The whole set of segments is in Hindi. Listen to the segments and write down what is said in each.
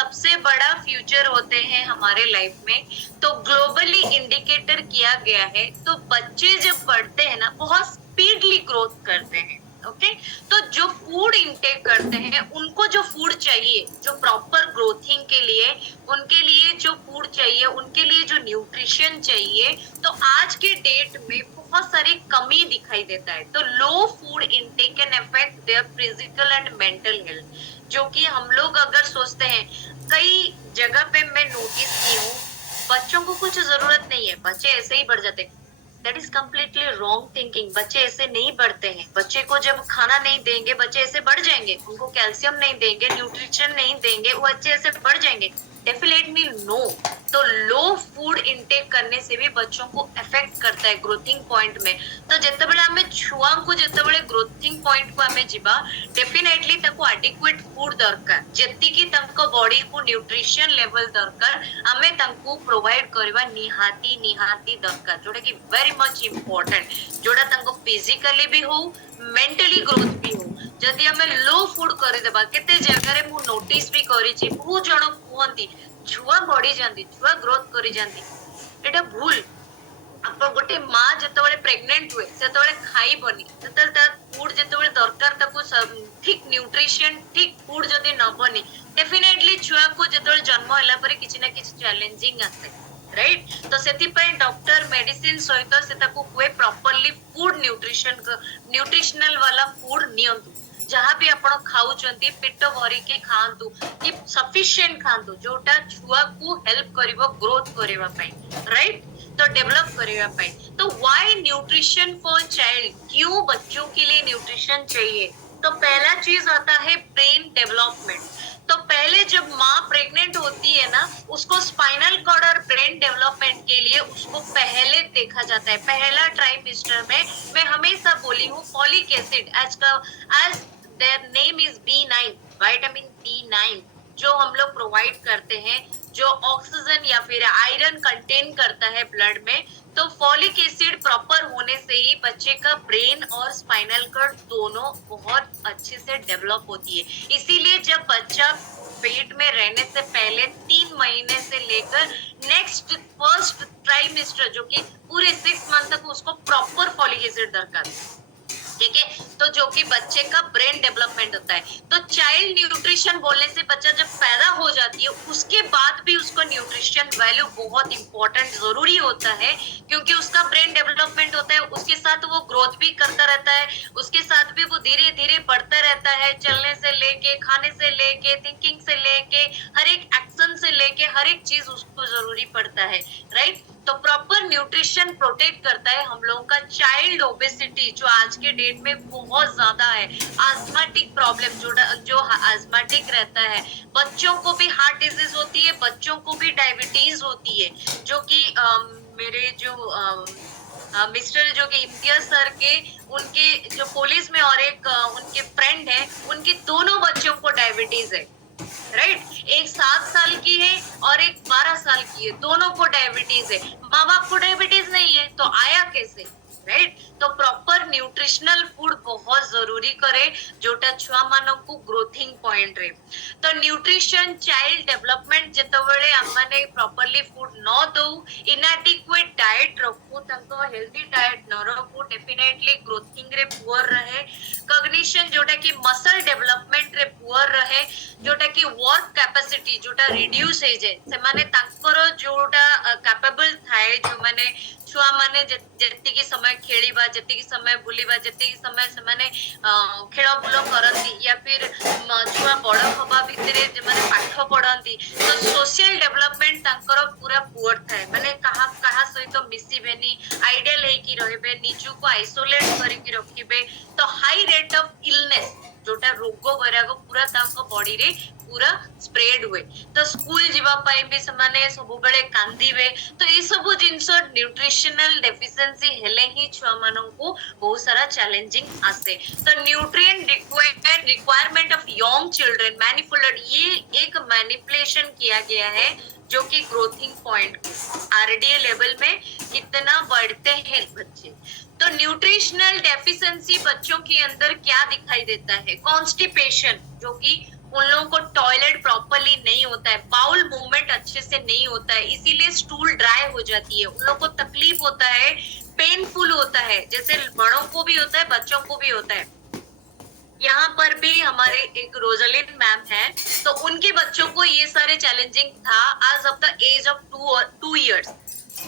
सबसे बड़ा फ्यूचर होते हैं हमारे लाइफ में। तो ग्लोबली इंडिकेटर किया गया है, तो बच्चे जब बढ़ते हैं ना बहुत स्पीडली ग्रोथ करते हैं। ओके, तो जो फूड इंटेक करते हैं उनको जो फूड चाहिए, जो प्रॉपर ग्रोथिंग के लिए, उनके लिए जो फूड चाहिए, उनके लिए जो न्यूट्रिशन चाहिए, तो आज के डेट में बहुत सारी कमी दिखाई देता है। तो low food intake can affect their physical and mental health, जो कि हम लोग अगर सोचते हैं, कई जगह पे मैं नोटिस की हूँ, बच्चों को कुछ जरूरत नहीं है, बच्चे ऐसे ही बढ़ जाते हैं। That is completely wrong thinking. बच्चे ऐसे नहीं बढ़ते हैं। बच्चे को जब खाना नहीं देंगे बच्चे ऐसे बढ़ जाएंगे, उनको कैल्शियम नहीं देंगे, न्यूट्रिशन नहीं देंगे, वो बच्चे ऐसे बढ़ जाएंगे? Definitely no. तो लो फूड इनटेक करने से भी बच्चों को अफेक्ट करता है ग्रोथिंग पॉइंट में। तो जेतेबेले हमें छुआ को जेतेबेले ग्रोथिंग पॉइंट को हमें जिबा, डेफिनेटली ताको एडिक्वेट फूड दरकार, जेतिकी तांको बॉडी को न्यूट्रिशन लेवल दरकार हमें तांको प्रोवाइड करबा निहाती निहाती दरकार, जोटा कि वेरी मच इंपोर्टेंट, जोटा तांको फिजिकली भी हो, मेंटली ग्रोथ भी हो। जदि हमें लो फूड करि देबा, केते जगह रे मु नोटिस भी करी छी, बहुत जण कहंती छुआ बढ़ी जांती, छुआ ग्रोथ करी जांती, एटा भूल। आप गोटे माँ जेतेबेले प्रेग्नेंट हुए सेतेबेले खाइबनी, सेतेबेले ता फूड जेतेबेले दरकार ताको ठीक न्यूट्रिशन ठीक फूड जदि नबनी, डेफिनेटली छुआ को जेतेबेले जन्म होला परे किछि ना किछि चैलेंजिंग आसे, राइट? तो सेति पय डॉक्टर मेडिसिन सहित से ताको हुए प्रॉपर्ली फूड न्यूट्रिशनल वाला फूड नियंतु। जहाँ भी आपण खाउचंती पेट भरी के खांतु, कि सफिशिएंट खांतु, जोटा छुआ को हेल्प करिवो ग्रोथ करिवा पय, राइट? तो डेवलप करेगा पाए। तो व्हाई न्यूट्रिशन फॉर चाइल्ड, क्यों बच्चों के लिए न्यूट्रिशन चाहिए? तो पहला चीज आता है ब्रेन डेवलपमेंट। तो पहले जब माँ प्रेग्नेंट होती है ना, उसको स्पाइनल कॉर्ड और ब्रेन डेवलपमेंट के लिए उसको पहले देखा जाता है, पहला ट्राइमेस्टर में। मैं हमेशा बोली हूँ folic acid, as their name is B9, vitamin B9 जो हम लोग प्रोवाइड करते हैं, जो ऑक्सीजन या फिर आयरन कंटेन करता है ब्लड में। तो फॉलिक एसिड प्रॉपर होने से ही बच्चे का ब्रेन और स्पाइनल कॉर्ड दोनों बहुत अच्छे से डेवलप होती है। इसीलिए जब बच्चा पेट में रहने से पहले 3 महीने से लेकर नेक्स्ट फर्स्ट ट्राइमेस्टर, जो कि पूरे 6 मंथ तक उसको प्रॉपर फॉलिक एसिड दरकार है, ठीक है? तो जो कि बच्चे का ब्रेन डेवलपमेंट होता है। तो चाइल्ड न्यूट्रिशन बोलने से बच्चा जब पैदा हो जाती है उसके बाद भी उसको न्यूट्रिशन वैल्यू बहुत इंपॉर्टेंट जरूरी होता है, क्योंकि उसका ब्रेन डेवलपमेंट होता है, उसके साथ वो ग्रोथ भी करता रहता है, उसके साथ भी वो धीरे धीरे बढ़ता रहता है, चलने से लेके, खाने से लेके, थिंकिंग से लेके, हर एक एक्शन से लेके हर एक चीज उसको जरूरी पड़ता है, राइट? तो प्रॉपर न्यूट्रिशन प्रोटेक्ट करता है हम लोगों का चाइल्ड ओबेसिटी, जो आज के डेट में बहुत ज्यादा है, आस्थमेटिक प्रॉब्लम, जो आस्थमेटिक रहता है, बच्चों को भी हार्ट डिजीज होती है, बच्चों को भी डायबिटीज होती है, जो कि मेरे जो मिस्टर जो कि इम्तियाज सर के, उनके जो पुलिस में और एक उनके फ्रेंड है, उनके दोनों बच्चों को डायबिटीज है, राइट? एक 7 साल की है और एक 12 साल की है, दोनों को डायबिटीज है। माँ बाप को डायबिटीज नहीं है तो आया कैसे, राइट? तो प्रॉपर न्यूट्रिशनल फूड बहुत जरूरी करे, जोटा छुआ मानो को ग्रोथिंग पॉइंट रे। तो न्यूट्रिशन चाइल्ड डेवलपमेंट जेतेबेले हमने प्रॉपर्ली फूड न दो, इनएडिक्वेट डाइट रखू, तंको हेल्दी डाइट न रखू, डेफिनेटली ग्रोथिंग रे पुअर रहे, कॉग्निशन जोटा कि मसल डेवलपमेंट रे पुअर रहे, जोटा कि वर्क कैपेसिटी जोटा रिड्यूस हे जाए, से माने तांकर जोटा कैपेबल थाए, जो माने छुआ माने जेतिकी समय खेलिबा, जेतिकी समय बुलिबा, जेतिकी समय से माने खेल बुल करंती, या फिर छुआ बड़ हवा भितरे जे माने पाठ पढ़ंती, तो सोशल डेवलपमेंट तांकर पूरा पुअर थाए, माने कहा सहित मिसिबेनी, आइडियल हे की रहबे, निजु को आइसोलेट करिकि रखिबे। तो हाई रेट ऑफ इलनेस, जोटा रोग वैराग पूरा तांको बॉडी रे पूरा स्प्रेड हुए, तो स्कूल जीवा पाई भी समाने सब बेले कांदीबे। तो ये सब जिंस न्यूट्रिशनल डेफिशिएंसी हेले ही छुआ मानन को बहुत सारा चैलेंजिंग आसे। तो nutrient requirement of young children manipulate, ये एक मैनिपुलेशन किया गया है, जो कि ग्रोथिंग पॉइंट आरडीए लेवल में कितना बढ़ते हैं बच्चे। तो न्यूट्रिशनल डेफिशिएंसी बच्चों के अंदर क्या दिखाई देता है? कॉन्स्टिपेशन, जो कि उन लोगों को टॉयलेट प्रॉपरली नहीं होता है, बाउल मूवमेंट अच्छे से नहीं होता है, इसीलिए स्टूल ड्राई हो जाती है, उन लोगों को तकलीफ होता है, पेनफुल होता है, जैसे बड़ों को भी होता है बच्चों को भी होता है। यहाँ पर भी हमारे एक रोजलिन मैम है, तो उनके बच्चों को ये सारे चैलेंजिंग था आज of the age of 2 years।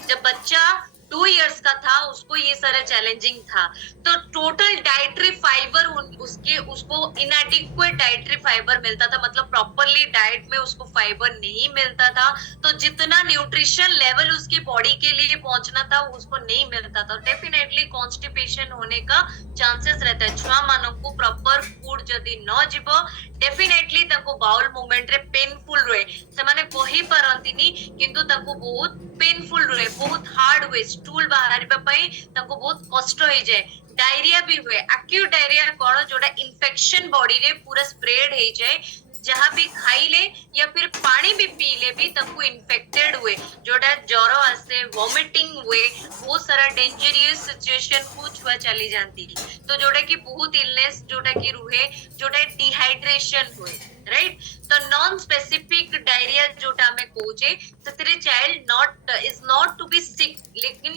जब बच्चा 2 years का था उसको ये सारा चैलेंजिंग था। तो टोटल डाइटरी फाइबर उसके उसको इनएडिक्वेट डाइटरी फाइबर मिलता था, मतलब प्रॉपरली डाइट में उसको फाइबर नहीं मिलता था, तो जितना न्यूट्रिशन लेवल उसकी बॉडी के लिए पहुंचना था उसको नहीं मिलता था। डेफिनेटली कॉन्स्टिपेशन होने का चांसेस रहता है। छुआ मानक प्रॉपर फूड जदि न जीव डेफिनेटली ताको बाउल मूवमेंट रे पेनफुल रहे, सेमाने कहि पारंतिनी किंतु ताको बहुत पेनफुल रहे, बहुत हार्ड हुए, स्टूल बाहरिबा पई ताको बहुत कष्ट होई जाए, डायरिया भी हुए। एक्यूट डायरिया कोन जोटा इन्फेक्शन बॉडी रे पूरा स्प्रेड हो जाए, जहां भी खाइले या फिर पानी भी पीले भी ताको इन्फेक्टेड हुए, जोटा ज्वर आसे, वॉमिटिंग हुए, बहुत सारा डेंजरियस सिचुएशन को छुआ चली जाती, तो जोटा की बहुत इलनेस जोटा की रुहे, जोटा डिहाइड्रेशन हुए, राइट। तो नॉन स्पेसिफिक डायरिया जोटा हमें कहुचे सेतरे child not is not to be sick, लेकिन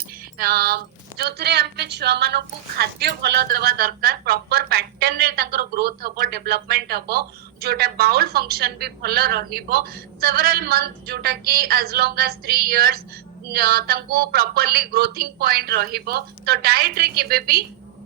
जो थरे हमें छुआ मानो को खाद्य भलो देवा दरकार, प्रॉपर पैटर्न रे तांकर ग्रोथ हबो, डेवलपमेंट हबो, जोटा बाउल फंक्शन भी भलो रहिबो, सेवरल मंथ जोटा की एज लॉन्ग एज 3 years तांको प्रॉपरली ग्रोथिंग पॉइंट रहिबो, तो डाइट रे केबे भी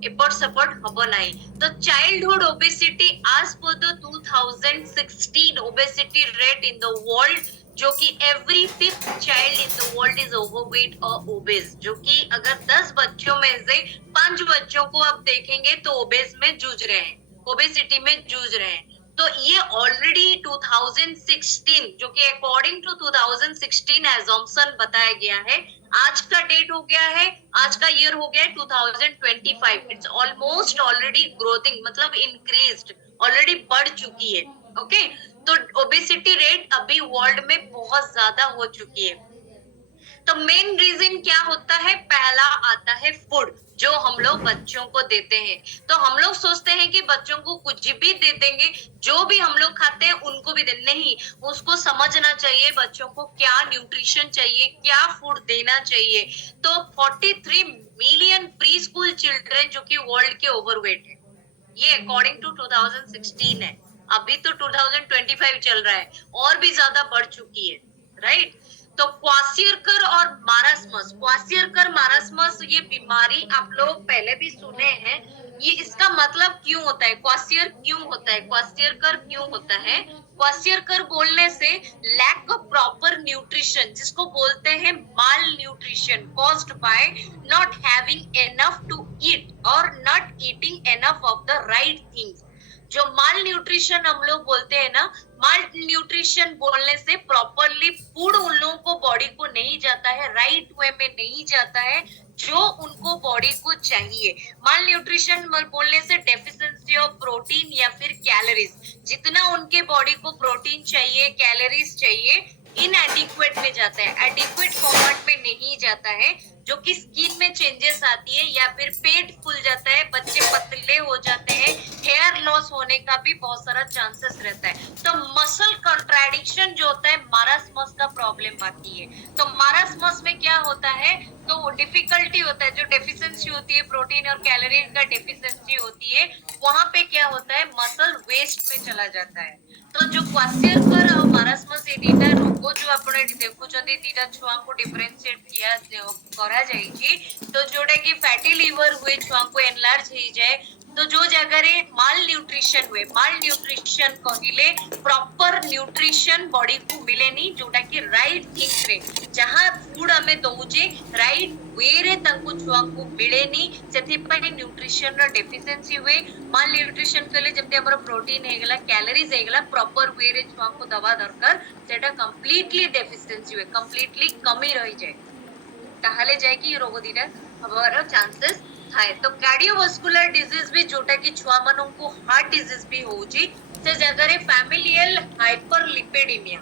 एपट सपोर्ट हबो नाही। तो चाइल्डहुड ओबेसिटी आज पर the 2016 obesity rate in the world, जो कि every 5th child in the world is overweight और ओबेस, जो कि अगर 10 बच्चों में से 5 बच्चों को आप देखेंगे तो ओबेस में जूझ रहे हैं, ओबेसिटी में जूझ रहे हैं। तो ये ऑलरेडी 2016, जो कि अकॉर्डिंग टू 2016 एजम्पशन बताया गया है, आज का डेट हो गया है, आज का ईयर हो गया है 2025, इट्स ऑलमोस्ट ऑलरेडी ग्रोथिंग, मतलब इंक्रीज्ड, ऑलरेडी बढ़ चुकी है। ओके, तो ओबेसिटी रेट अभी वर्ल्ड में बहुत ज्यादा हो चुकी है। तो मेन रीजन क्या होता है, पहला आता है फूड, जो हम लोग बच्चों को देते हैं। तो हम लोग सोचते हैं कि बच्चों को कुछ भी दे देंगे, जो भी हम लोग खाते हैं उनको भी दे, नहीं, उसको समझना चाहिए बच्चों को क्या न्यूट्रिशन चाहिए, क्या फूड देना चाहिए। तो 43 मिलियन प्री स्कूल चिल्ड्रन जो कि वर्ल्ड के ओवरवेट है, ये अकॉर्डिंग टू 2016 है। अभी तो 2025 चल रहा है, और भी ज्यादा बढ़ चुकी है, राइट। तो क्वासियरकर और मारास्मस, क्वासियरकर मारास्मस ये बीमारी आप लोग पहले भी सुने हैं, ये इसका मतलब क्यों होता है, क्वासियर क्यों होता है, क्वासियरकर क्यों होता है। क्वासियरकर बोलने से लैक ऑफ प्रॉपर न्यूट्रिशन, जिसको बोलते हैं malnutrition, caused by not having enough to eat और not eating enough of the right things. जो माल न्यूट्रिशन हम लोग बोलते हैं ना, माल न्यूट्रिशन बोलने से प्रॉपरली फूड उन लोगों को बॉडी को नहीं जाता है, राइट वे में नहीं जाता है जो उनको बॉडी को चाहिए। माल न्यूट्रिशन बोलने से डेफिशिएंसी ऑफ प्रोटीन या फिर कैलोरीज, जितना उनके बॉडी को प्रोटीन चाहिए, कैलोरीज चाहिए, इनएडिक्वेट में जाता है, एडिक्वेट फॉर्मेट में नहीं जाता है, जो कि स्किन में चेंजेस आती है या फिर पेट फूल जाता है, बच्चे पतले हो जाते हैं, हेयर लॉस होने का भी बहुत सारा चांसेस रहता है। तो मसल कंट्राडिक्शन जो होता है, मारास्मस का प्रॉब्लम आती है। तो मारास्मस में क्या होता है, तो डिफिकल्टी होता है, जो डेफिशिएंसी होती है प्रोटीन और कैलोरी का डेफिशिएंसी होती है, वहां पे क्या होता है, मसल वेस्ट में चला जाता है। तो जो क्वासियरकर और मारास्मस ये दीटा रोग जो आपण देखुछंती, दीटा छुआ को डिफरेंशिएट किया करा जाइछि, तो जोटा कि फैटी लिवर हुए, छुआ को एनलार्ज हो जाए, तो जो जगह रे माल न्यूट्रिशन हुए, माल न्यूट्रिशन कहिले प्रॉपर न्यूट्रिशन बॉडी को मिले नहीं, जोटा कि राइट थिंग्स रे, जहां फूड हमें दउजे राइट वे रे तंकु छुआ को मिले नहीं, सेथि पई न्यूट्रिशन रो डेफिशिएंसी हुए। माल न्यूट्रिशन कले जमते हमर प्रोटीन हे गेला, कैलोरीज हे गेला, प्रॉपर वे रे छुआ को दवा दरकार, सेटा कंप्लीटली डेफिशिएंसी हुए, कंप्लीटली कमी रही जाए, ताहले जाए कि रोग दीटा हमारा चांसेस थाए। तो कार्डियोवास्कुलर डिजीज भी जोटा कि छुआ मानों को हार्ट डिजीज भी होउची, से जगह रे फैमिलियल हाइपरलिपिडेमिया।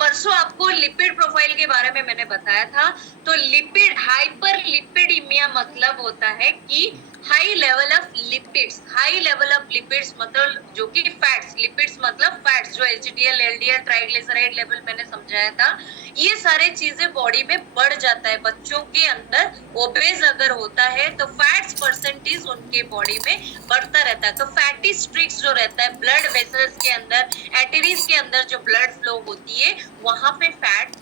परसों आपको लिपिड प्रोफाइल के बारे में मैंने बताया था। तो लिपिड हाइपरलिपिडेमिया मतलब होता है कि high level of lipids, high level of lipids मतलब जो कि फैट्स, लिपिड्स मतलब फैट्स, जो एचडीएल एलडीएल ट्राइग्लिसराइड लेवल मैंने समझाया था, ये सारे चीजें बॉडी में बढ़ जाता है बच्चों के अंदर। ओबेस अगर होता है तो फैट्स परसेंटेज उनके बॉडी में बढ़ता रहता है। तो फैटी स्ट्रिक्स जो रहता है ब्लड वेसल्स के अंदर, एटरीज के अंदर जो ब्लड फ्लो होती है, वहां पे फैट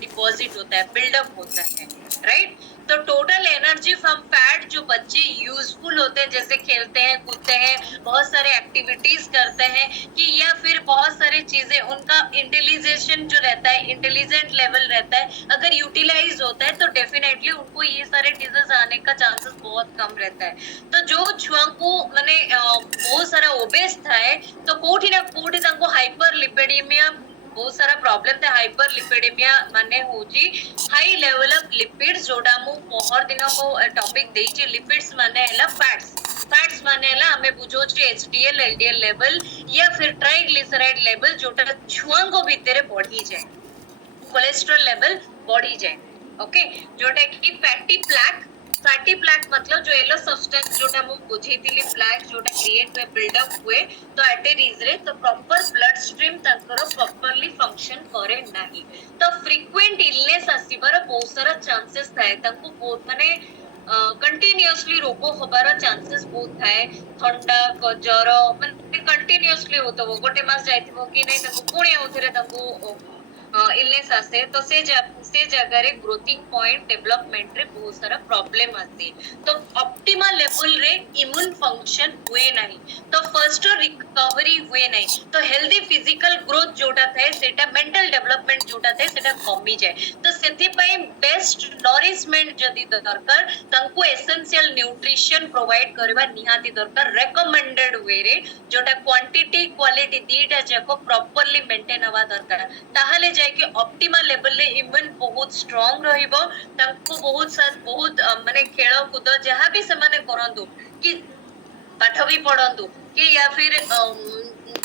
डिपॉजिट होता है, बिल्डअप होता है, राइट। तो टोटल एनर्जी फ्रॉम फैट जो बच्चे यूजफुल होते हैं, जैसे खेलते हैं, कूदते हैं, बहुत सारे एक्टिविटीज करते हैं, कि या फिर बहुत सारी चीजें, उनका इंटेलिजेशन जो रहता है, इंटेलिजेंट लेवल रहता है, अगर यूटिलाइज होता है तो डेफिनेटली उनको ये सारे डिजीज आने का चांसेस बहुत कम रहता है। तो जो छुआ को माने बहुत सारा ओबेस था है, तो कोठी ना कोठी तांको हाइपर लिपिडेमिया बहुत सारा प्रॉब्लम था। हाइपर लिपिडेमिया माने होची हाई लेवल ऑफ लिपिड्स, जोटा मु पहर दिन को टॉपिक देइची। लिपिड्स माने हैला फैट्स, फैट्स माने हैला हमें बुझो छी एचडीएल एलडीएल लेवल या फिर ट्राइग्लिसराइड लेवल, जोटा छुआंको भितरे बढ़ी जाए, कोलेस्ट्रॉल लेवल बढ़ी जाए, ओके। जोटा कि फैटी प्लैक, फैटी प्लैक मतलब जो येलो सब्सटेंस जोटा मु बुझेतिली प्लैक जोटा क्रिएट हुए, बिल्डअप हुए, तो एटेरीज रे तो प्रॉपर ब्लड स्ट्रीम तंकर प्रॉपर्ली फंक्शन करे नाही, तो फ्रीक्वेंट इलनेस आसीबार बहुत सारा चांसेस थाए, तांको बहुत माने कंटिन्यूअसली रोग होबार चांसेस बहुत थाए। थंडा जर माने कंटिन्यूअसली होतो, गोटे मास जाइथिबो कि नै तांको पुणी आउथरे तांको इलनेस आसे, तो से जगह रे ग्रोथिंग पॉइंट डेवलपमेंट रे बहुत सारा प्रॉब्लम आसी, तो ऑप्टिमल लेवल रे इम्यून फंक्शन हुए नहीं, तो फर्स्ट रिकवरी हुए नहीं, तो हेल्दी फिजिकल ग्रोथ जोटा थाए सेटा मेंटल डेवलपमेंट जोटा थाए सेटा कमी जाए। तो सेति पई बेस्ट नरिशमेंट जदी दरकार, तांको एसेंशियल न्यूट्रिशन प्रोवाइड करबा निहाती दरकार, रेकमेंडेड वे रे, जोटा क्वांटिटी क्वालिटी दीटा जाको प्रॉपर्ली मेंटेन हवा दरकार, ताहाले कि ऑप्टिमल लेवल ले इम्यून बहुत स्ट्रांग रहिबो, तांको बहुत माने खेल कूद जहां भी से माने करंदु, कि पाठ भी पढ़ंदु, कि या फिर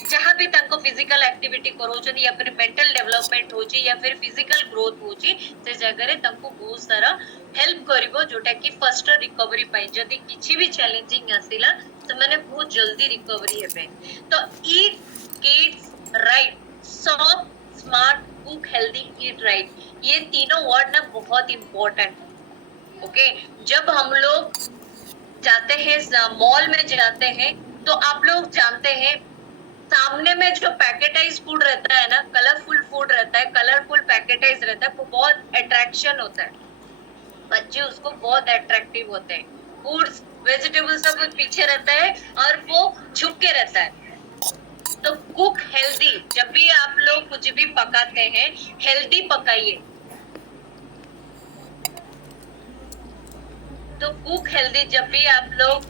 जहां भी तांको फिजिकल एक्टिविटी करोचन, या फिर मेंटल डेवलपमेंट होची, या फिर फिजिकल ग्रोथ होची, से जगह रे तांको बहुत सारा हेल्प करिवो, जोटा कि फर्स्ट रिकवरी पाई जदी किछि भी चैलेंजिंग आसिला तो माने बहुत जल्दी रिकवरी हेबे। तो eat kids right, soft smart cook healthy eat right, ये तीनों वर्ड ना बहुत इम्पोर्टेंट, ओके। जब हम लोग जाते हैं मॉल में जाते हैं, तो आप लोग जानते हैं सामने में जो पैकेटाइज फूड रहता है ना, कलरफुल फूड रहता है, कलरफुल पैकेटाइज रहता है, वो बहुत अट्रैक्शन होता है, बच्चे उसको बहुत अट्रैक्टिव होते हैं, फूड्स वेजिटेबल सब पीछे रहता है और वो छुप के रहता है। तो कुक हेल्दी, जब भी आप लोग कुछ भी पकाते हैं हेल्दी पकाइए, तो कुक हेल्दी, जब भी आप लोग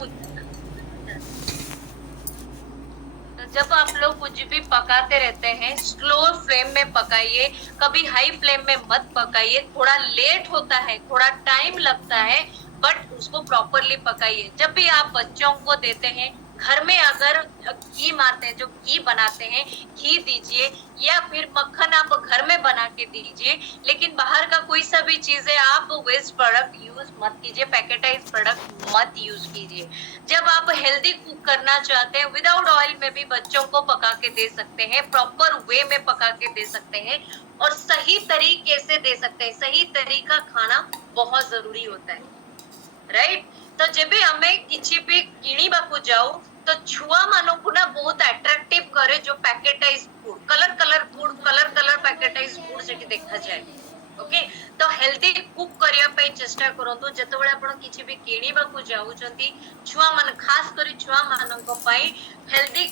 कुछ भी पकाते रहते हैं स्लो फ्लेम में पकाइए, कभी हाई फ्लेम में मत पकाइए, थोड़ा लेट होता है, थोड़ा टाइम लगता है, बट उसको प्रॉपरली पकाइए। जब भी आप बच्चों को देते हैं, घर में अगर घी मारते हैं, जो घी बनाते हैं, घी दीजिए, या फिर मक्खन आप घर में बना के दीजिए, लेकिन बाहर का कोई सा भी चीज है आप वेस्ट प्रोडक्ट यूज मत कीजिए, पैकेटाइज प्रोडक्ट मत यूज कीजिए। जब आप हेल्दी कुक करना चाहते हैं, विदाउट ऑयल में भी बच्चों को पका के दे सकते हैं, प्रॉपर वे में पका के दे सकते हैं, और सही तरीके से दे सकते हैं। सही तरीका खाना बहुत जरूरी होता है, राइट। तो जब हमें किसी भी किणीबाकू जाऊ, तो छुआ मानू ना बहुत अट्रैक्टिव करे जो पैकेटाइज फूड, कलर कलर पैकेटाइज फूड सेठी देखा जाए, ओके। तो हेल्दी कुक करिया पे चेष्टा करंतु, जतबेले आपण किछि भी किणीबाकू जाउचंती, छुआ मान खास करी छुआ माननको पई हेल्दी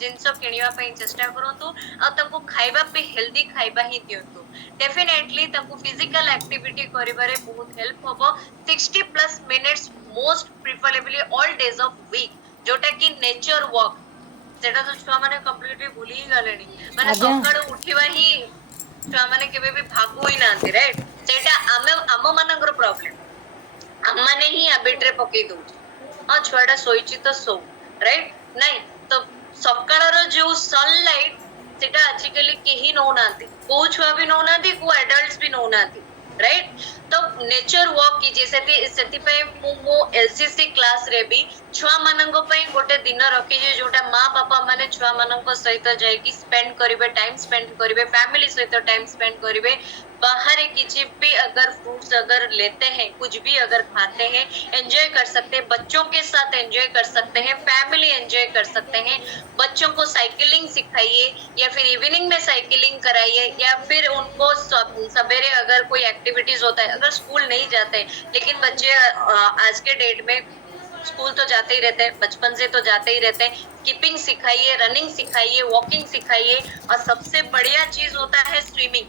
जिंस किणीबा पे चेष्टा करंतु, आ ताको खाइबा पे हेल्दी खाइबा ही दियंतु। डेफिनेटली ताको फिजिकल एक्टिविटी करिबारे बहुत हेल्प होबो। 60+ minutes most preferably all days of week, जोटा कि नेचर वॉक, सेटा तो छुआ माने कंप्लीटली भूली ही गलेनी, माने सकाळ उठिबा ही छुआ माने केबे भी भागु ही नांती, राइट। सेटा आम मानकर प्रॉब्लम, हम माने ही हैबिट रे पकई दउ, आ छुआटा सोइची तो सो, राइट। नहीं तो सकाळर जो सनलाइट सेटा आजिकली केही नो नांती, को छुआ भी नो नांती, को एडल्ट्स भी नो नांती, राइट। तो नेचर वॉक कीजिए सेति मु एलसीसी क्लास रे भी छुआ मानंको पई गोटे दिन रखिजे जोटा माँ बापा माने छुआ मानंको सहित जाइकी स्पेंड करिवे, टाइम स्पेंड करिवे, फैमिली सहित टाइम स्पेंड करिवे। बाहर किसी भी अगर फ्रूट्स अगर लेते हैं, कुछ भी अगर खाते हैं, एंजॉय कर सकते हैं, बच्चों के साथ एंजॉय कर सकते हैं, फैमिली एंजॉय कर सकते हैं। बच्चों को साइकिलिंग सिखाइए या फिर इवनिंग में साइकिलिंग कराइए, या फिर उनको सवेरे अगर कोई एक्टिविटीज होता है, अगर स्कूल नहीं जाते लेकिन बच्चे आज के डेट में स्कूल तो जाते ही रहते हैं, बचपन से तो जाते ही रहते हैं, स्किपिंग सिखाइए, रनिंग सिखाइए, वॉकिंग सिखाइए, और सबसे बढ़िया चीज होता है swimming.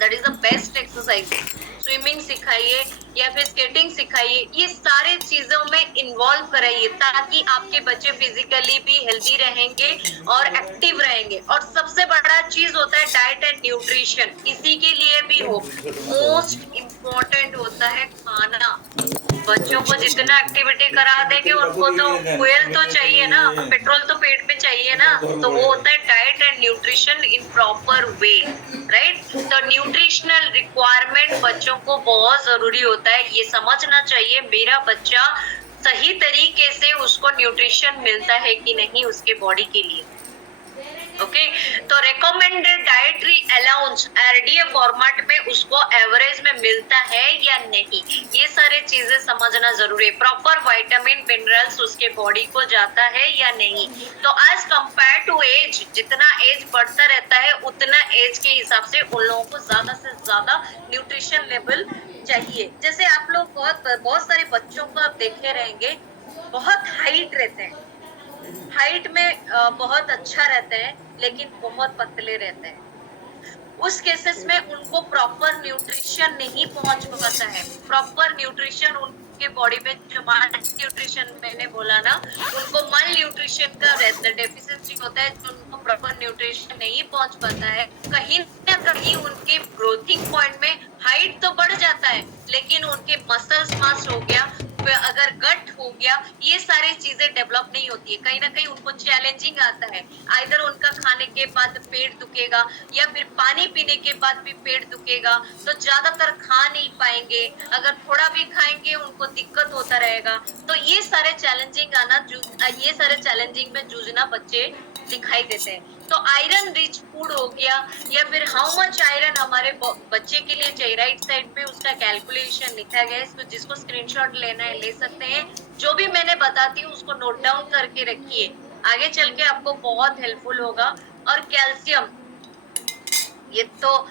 That is the best exercise. Swimming सिखाइए या फिर स्केटिंग सिखाइए, ये सारे चीजों में इन्वॉल्व कराइए ताकि आपके बच्चे फिजिकली भी हेल्दी रहेंगे और एक्टिव रहेंगे। और सबसे बड़ा चीज होता है डाइट एंड न्यूट्रिशन, किसी के लिए भी हो, मोस्ट इम्पोर्टेंट होता है खाना। बच्चों को जितना एक्टिविटी करा देंगे उनको तो फ्यूल तो चाहिए ना, पेट्रोल तो पेट में चाहिए ना, तो वो होता है diet and nutrition in proper way, right. तो न्यूट्रिशनल रिक्वायरमेंट बच्चों को बहुत जरूरी होता है, ये समझना चाहिए मेरा बच्चा सही तरीके से उसको न्यूट्रिशन मिलता है कि नहीं उसके बॉडी के लिए। ओके तो recommended dietary allowance RDA format में उसको एवरेज में मिलता है या नहीं, ये सारे चीजें समझना जरूरी है। प्रॉपर विटामिन मिनरल्स उसके बॉडी को जाता है या नहीं। तो आज कंपेयर टू एज, जितना एज बढ़ता रहता है उतना एज के हिसाब से उन लोगों को ज्यादा से ज्यादा न्यूट्रिशन लेवल चाहिए। जैसे आप लोग बहुत सारे बच्चों को आप देखे रहेंगे, बहुत हाइट रहते हैं, हाइट में बहुत अच्छा रहते हैं लेकिन बहुत पतले रहते हैं। उस केसेस में उनको प्रॉपर न्यूट्रिशन नहीं पहुंच पाता है। प्रॉपर न्यूट्रिशन उनके बॉडी में जो माल न्यूट्रिशन मैंने बोला ना, उनको माल न्यूट्रिशन का डेफिशिएंसी होता है, जो उनको प्रॉपर न्यूट्रिशन नहीं पहुंच पाता है। कहीं ना कहीं उनके ग्रोथिंग पॉइंट में हाइट तो बढ़ जाता है लेकिन उनके मसल्स मास हो गया, अगर गट हो गया, ये सारी चीजें डेवलप नहीं होती है। कहीं ना कहीं उनको चैलेंजिंग आता है, आइदर उनका खाने के बाद पेट दुखेगा या फिर पानी पीने के बाद भी पेट दुखेगा, तो ज्यादातर खा नहीं पाएंगे, अगर थोड़ा भी खाएंगे उनको दिक्कत होता रहेगा। तो ये सारे चैलेंजिंग में जूझना बच्चे दिखाई देते हैं। तो आयरन रिच फूड हो गया, या फिर हाउ मच आयरन हमारे बच्चे के लिए चाहिए, राइट साइड पे उसका कैलकुलेशन लिखा गया है, इसको जिसको स्क्रीनशॉट लेना है ले सकते हैं। जो भी मैंने बताती हूँ उसको नोट डाउन करके रखिए, आगे चल के आपको बहुत हेल्पफुल होगा। और कैल्शियम, ये तो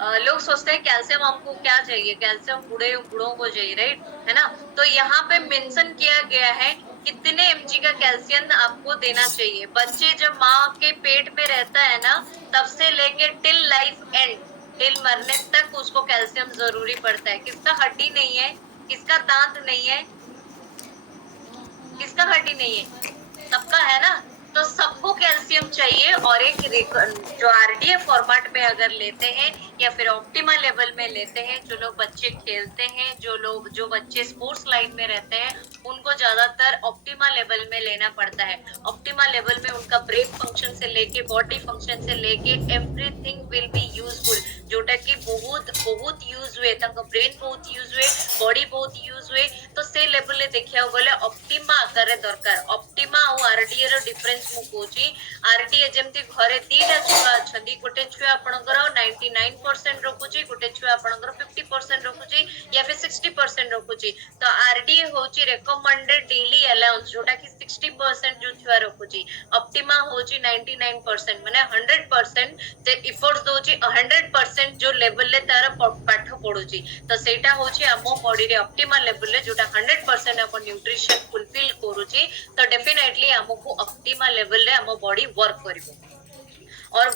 लोग सोचते हैं कैल्शियम हमको क्या चाहिए, कैल्शियम बूढ़ों को चाहिए, राइट, है ना। तो यहाँ पे मेंशन किया गया है कितने mg का कैल्शियम आपको देना चाहिए। बच्चे जब माँ के पेट में रहता है ना, तब से लेके टिल लाइफ एंड, टिल मरने तक उसको कैल्शियम जरूरी पड़ता है। किसका हड्डी नहीं है, किसका दांत नहीं है, किसका हड्डी नहीं है, सबका है ना। तो सबको कैल्शियम चाहिए। और एक जो आरडीए फॉर्मेट में अगर लेते हैं या फिर ऑप्टिमा लेवल में लेते हैं, जो लोग बच्चे खेलते हैं, जो बच्चे स्पोर्ट्स लाइन में रहते हैं, उनको ज्यादातर ऑप्टिमा लेवल में लेना पड़ता है। ऑप्टिमा लेवल में उनका ब्रेन फंक्शन से लेके बॉडी फंक्शन से लेके एवरीथिंग विल बी यूजफुल, जोटा कि बहुत बहुत यूज हुए, ब्रेन बहुत यूज हुए, बॉडी बहुत यूज हुए। तो से लेवल देखिया गले ऑप्टिमा आकार दरकार। ऑप्टिमा और आरडीए रो डिफरेंस मु कोची, आरडीए जेमती घरे तीटा छुआ अछंदी, गोटे छुआ आपनकर 99% रखुची, गोटे छुआ आपनकर 50% रखुची या फिर 60% रखुची। तो आरडीए होची रेकमेंडेड डेली अलाउंस, जोटा कि 60% जो छुआ रखुची। ऑप्टिमा होची 99% माने 100% जे एफर्ट्स दोची 100% जो लेवल ले तार पाठ पढुची। तो सेटा होची हमो बॉडी रे ऑप्टिमल लेवल ले जोटा 100% अपन न्यूट्रिशन फुलफिल करूची। तो डेफिनेटली हमको ऑप्टिमल लेवल ले हमो बॉडी वर्क करिवो। और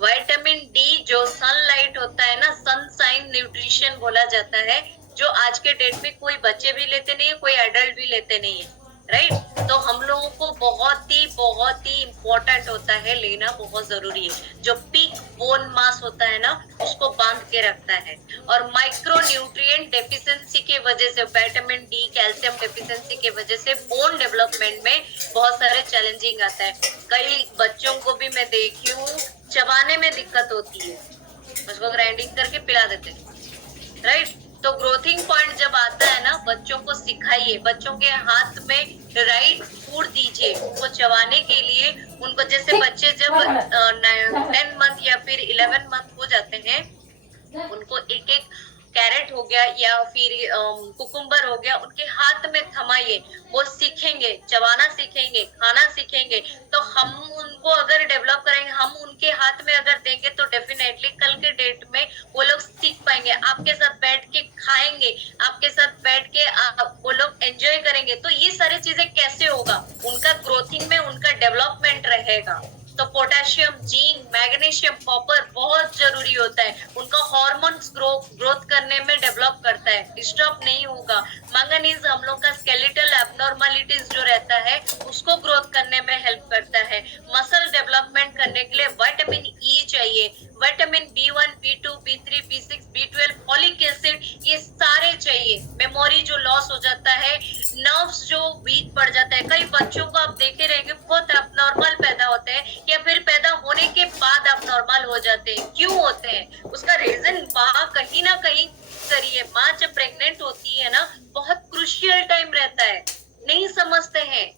विटामिन डी जो सनलाइट होता है ना, सनशाइन न्यूट्रिशन बोला जाता है, जो आज के डेट में कोई बच्चे भी लेते नहीं है, कोई एडल्ट भी लेते नहीं है, राइट। तो हम लोगों को बहुत ही इम्पोर्टेंट होता है, लेना बहुत जरूरी है। जो पीक बोन मास होता है ना, उसको बांध के रखता है। और माइक्रो न्यूट्रिएंट डेफिशिएंसी के वजह से, विटामिन डी, कैल्शियम डेफिशिएंसी के वजह से बोन डेवलपमेंट में बहुत सारे चैलेंजिंग आता है। कई बच्चों को भी मैं देखी हूँ, चबाने में दिक्कत होती है, उसको ग्राइंडिंग करके पिला देते हैं, राइट। तो ग्रोथिंग पॉइंट जब आता है ना, बच्चों को सिखाइए, बच्चों के हाथ में राइट फूड दीजिए उनको चबाने के लिए। उनको जैसे बच्चे जब 10 मंथ या फिर 11 मंथ हो जाते हैं, उनको एक एक कैरेट हो गया या फिर कुकुम्बर हो गया, उनके हाथ में थमाइए। वो सीखेंगे, चबाना सीखेंगे, खाना सीखेंगे। तो हम उनको अगर डेवलप करेंगे, हम उनके हाथ में अगर देंगे, तो डेफिनेटली कल के डेट में वो लोग सीख पाएंगे, आपके साथ बैठ के खाएंगे, आपके साथ बैठ के वो लोग एंजॉय करेंगे। तो ये सारी चीजें कैसे होगा, उनका ग्रोथिंग में उनका डेवलपमेंट रहेगा। तो पोटेशियम, जिंक, मैग्नीशियम, कॉपर बहुत जरूरी होता है। उनका हार्मोन्स ग्रोथ करने में डेवलप करता है, डिस्टर्ब नहीं होगा। मैंगनीज हम लोग का स्केलेटल एब्नॉर्मलिटीज जो रहता है उसको ग्रोथ करने में हेल्प करता है। मसल डेवलपमेंट करने के लिए विटामिन ई चाहिए, vitamin B1, B2, B3, B6, B12, folic acid, ये सारे चाहिए। मेमोरी जो लॉस हो जाता है, नर्व्स जो वीक पड़ जाता है, कई बच्चों को आप देखे रहेंगे बहुत एबनॉर्मल पैदा होते हैं या फिर पैदा होने के बाद एबनॉर्मल हो जाते हैं। क्यों होते हैं, उसका रीजन माँ कहीं ना कहीं करिए। माँ जब प्रेग्नेंट होती है ना, बहुत क्रूशियल टाइम रहता है, नहीं समझते हैं।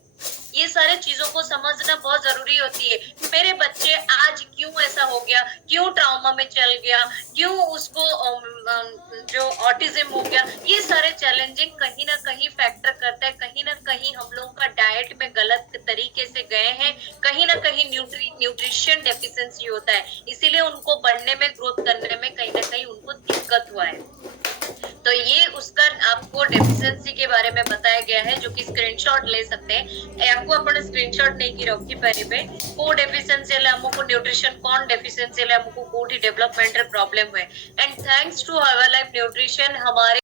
ये सारे चीजों को समझना बहुत जरूरी होती है। मेरे बच्चे आज क्यों ऐसा हो गया, क्यों ट्राउमा में चल गया, क्यों उसको जो ऑटिज्म हो गया, ये सारे चैलेंजिंग कहीं ना कहीं फैक्टर करता है। कहीं ना कहीं हम लोग का डाइट में गलत तरीके से गए हैं, कहीं ना कहीं न्यूट्रिशन डेफिशिएंसी होता है, इसीलिए उनको बढ़ने में, ग्रोथ करने में कहीं ना कहीं उनको दिक्कत हुआ है। तो ये उसका आपको डेफिशिएंसी के बारे में बताया गया है, जो कि स्क्रीनशॉट ले सकते हैं। आपको अपन स्क्रीनशॉट नहीं की रखी पहले पे को डेफिशिएंसी ले हमको न्यूट्रिशन कौन डेफिशिएंसी ले हमको कोठी डेवलपमेंटल प्रॉब्लम है। And thanks to Herbalife nutrition हमारे